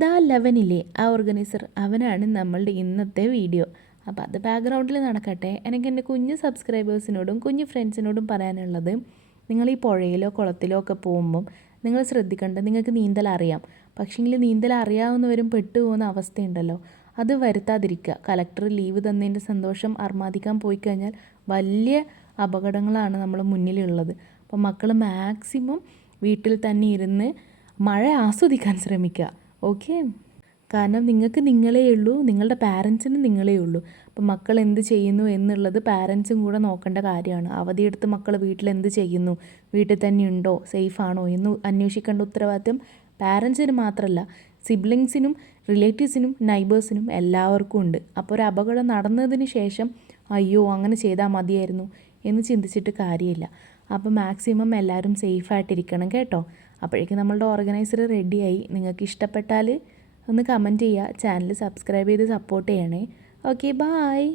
The 11 ആ organiser അവനാണ് നമ്മളുടെ ഇന്നത്തെ വീഡിയോ. അപ്പോൾ അത് ബാക്ക്ഗ്രൗണ്ടിൽ നടക്കട്ടെ. എനിക്ക് എൻ്റെ കുഞ്ഞു സബ്സ്ക്രൈബേഴ്സിനോടും കുഞ്ഞു ഫ്രണ്ട്സിനോടും പറയാനുള്ളത്, നിങ്ങൾ ഈ പുഴയിലോ കുളത്തിലോ ഒക്കെ പോകുമ്പം നിങ്ങൾ ശ്രദ്ധിക്കേണ്ടത്, നിങ്ങൾക്ക് നീന്തൽ അറിയാം, പക്ഷേങ്കിൽ നീന്തൽ അറിയാവുന്നവരും പെട്ടുപോകുന്ന അവസ്ഥയുണ്ടല്ലോ, അത് വരുത്താതിരിക്കുക. കലക്ടർ ലീവ് തന്നതിൻ്റെ സന്തോഷം അർമാദിക്കാൻ പോയി കഴിഞ്ഞാൽ വലിയ അപകടങ്ങളാണ് നമ്മളെ മുന്നിലുള്ളത്. അപ്പോൾ മക്കൾ മാക്സിമം വീട്ടിൽ തന്നെ ഇരുന്ന് മഴ ആസ്വദിക്കാൻ ശ്രമിക്കുക. ഓക്കെ, കാരണം നിങ്ങൾക്ക് നിങ്ങളേ ഉള്ളൂ, നിങ്ങളുടെ പാരൻസിന് നിങ്ങളേ ഉള്ളൂ. അപ്പോൾ മക്കൾ എന്ത് ചെയ്യുന്നു എന്നുള്ളത് പാരൻസും കൂടെ നോക്കേണ്ട കാര്യമാണ്. അവധിയെടുത്ത് മക്കൾ വീട്ടിൽ എന്ത് ചെയ്യുന്നു, വീട്ടിൽ തന്നെ ഉണ്ടോ, സേഫാണോ എന്ന് അന്വേഷിക്കേണ്ട ഉത്തരവാദിത്വം പാരൻസിന് മാത്രമല്ല, സിബ്ലിങ്സിനും റിലേറ്റീവ്സിനും നൈബേഴ്സിനും എല്ലാവർക്കും ഉണ്ട്. അപ്പോൾ ഒരു അപകടം നടന്നതിന് ശേഷം അയ്യോ അങ്ങനെ ചെയ്താൽ മതിയായിരുന്നു എന്ന് ചിന്തിച്ചിട്ട് കാര്യമില്ല. അപ്പോൾ മാക്സിമം എല്ലാവരും സേഫായിട്ടിരിക്കണം കേട്ടോ. അപ്പോഴേക്കും നമ്മളുടെ ഓർഗനൈസർ റെഡിയായി. നിങ്ങൾക്ക് ഇഷ്ടപ്പെട്ടാൽ ഒന്ന് കമൻറ്റ് ചെയ്യുക, ചാനൽ സബ്സ്ക്രൈബ് ചെയ്ത് സപ്പോർട്ട് ചെയ്യണേ. Okay, bye.